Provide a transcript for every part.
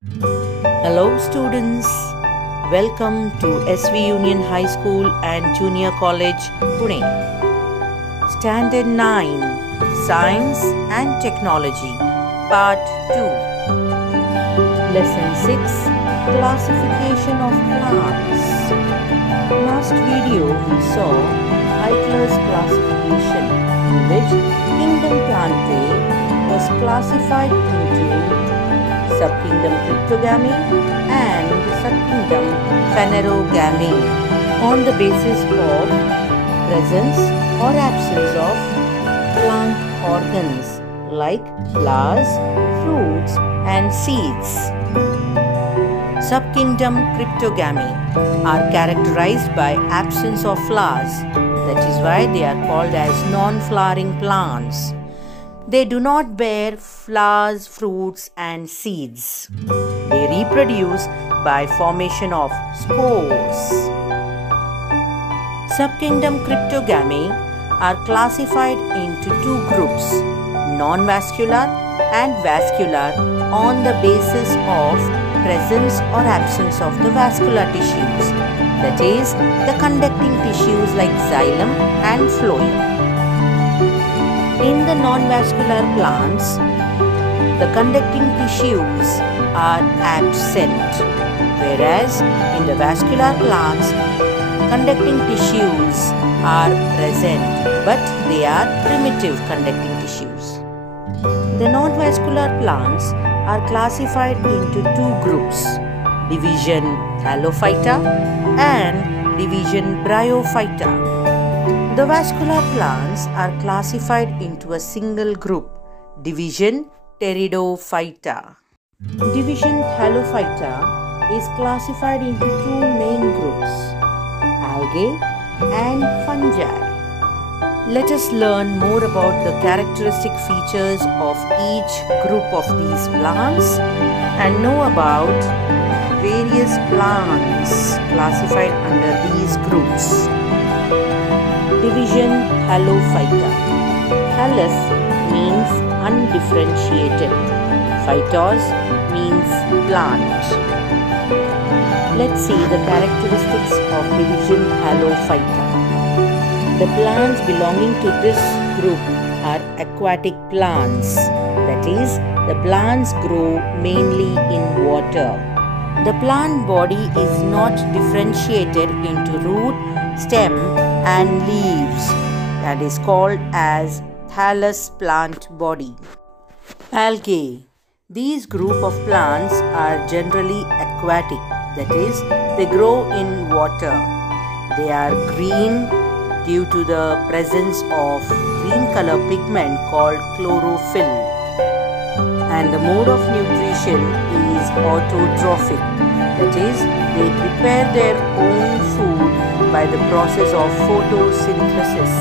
Hello students, welcome to SV Union High School and Junior College, Pune. Std.IX Science and Technology Part 2. Lesson 6 Classification of Plants. Last video we saw Hitler's classification, in which Kingdom Plantae was classified into Subkingdom Cryptogamy and Subkingdom Phanerogamy on the basis of presence or absence of plant organs like flowers, fruits and seeds. Subkingdom Cryptogamy are characterized by absence of flowers. That is why they are called as non-flowering plants. They do not bear flowers, fruits and seeds. They reproduce by formation of spores. Subkingdom Cryptogamy are classified into two groups, non-vascular and vascular, on the basis of presence or absence of the vascular tissues, that is, the conducting tissues like xylem and phloem. In the non-vascular plants, the conducting tissues are absent, whereas in the vascular plants, conducting tissues are present, but they are primitive conducting tissues. The non-vascular plants are classified into two groups, division Thallophyta and division Bryophyta. The vascular plants are classified into a single group, division Pteridophyta. Division Thallophyta is classified into two main groups, Algae and Fungi. Let us learn more about the characteristic features of each group of these plants and know about various plants classified under these groups. Division Thallophyta. Thallus means undifferentiated. Phytos means plant. Let's see the characteristics of division Thallophyta. The plants belonging to this group are aquatic plants. That is, the plants grow mainly in water. The plant body is not differentiated into root, stem and leaves. That is called as thallus plant body. Algae. These group of plants are generally aquatic. That is, they grow in water. They are green due to the presence of green color pigment called chlorophyll. And the mode of nutrition is autotrophic. That is, they prepare their own food by the process of photosynthesis.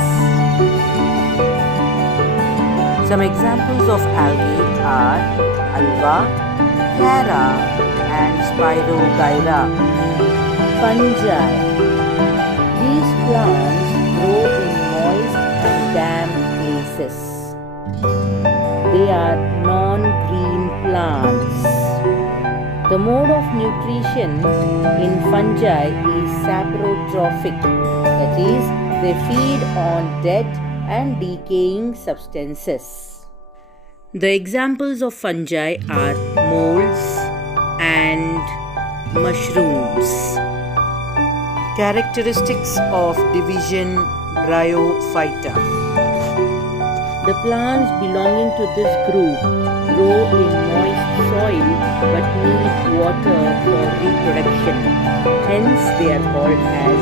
Some examples of algae are alga, chara and spirogyra. Fungi. These plants grow in moist and damp places. They are non-green plants. The mode of nutrition in fungi is saprotrophic, that is, they feed on dead and decaying substances. The examples of fungi are molds and mushrooms. Characteristics of division Bryophyta. The plants belonging to this group grow in moist soil but need water for reproduction. Hence, they are called as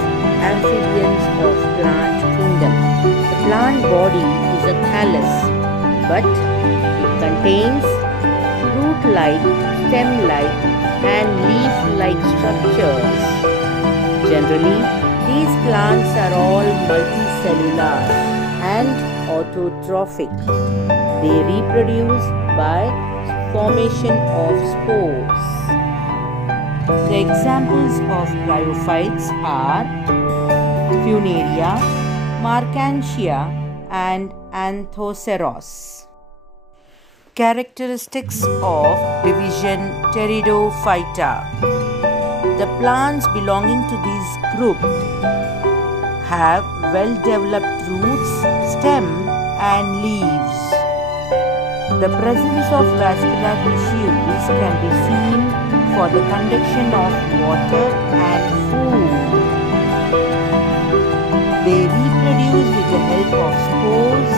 amphibians of plant kingdom. The plant body is a thallus, but it contains root-like, stem-like and leaf-like structures. Generally, these plants are all multicellular and autotrophic. They reproduce by formation of spores. The examples of bryophytes are Funaria, Marchantia and Anthoceros. Characteristics of division Pteridophyta. The plants belonging to this group have well-developed roots, stem and leaves. The presence of vascular tissues can be seen for the conduction of water and food. They reproduce with the help of spores.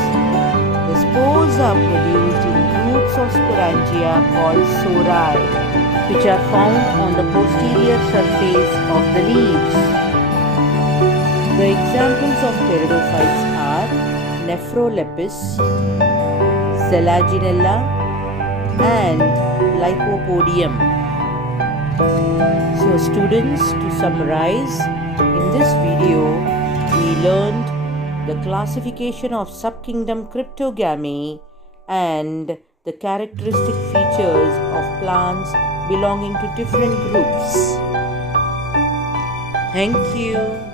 The spores are produced in groups of sporangia called sori, which are found on the posterior surface of the leaves. The examples of pteridophytes are Nephrolepis, Selaginella and Lycopodium. So students, to summarize, in this video we learned the classification of subkingdom Cryptogamy and the characteristic features of plants belonging to different groups. Thank you.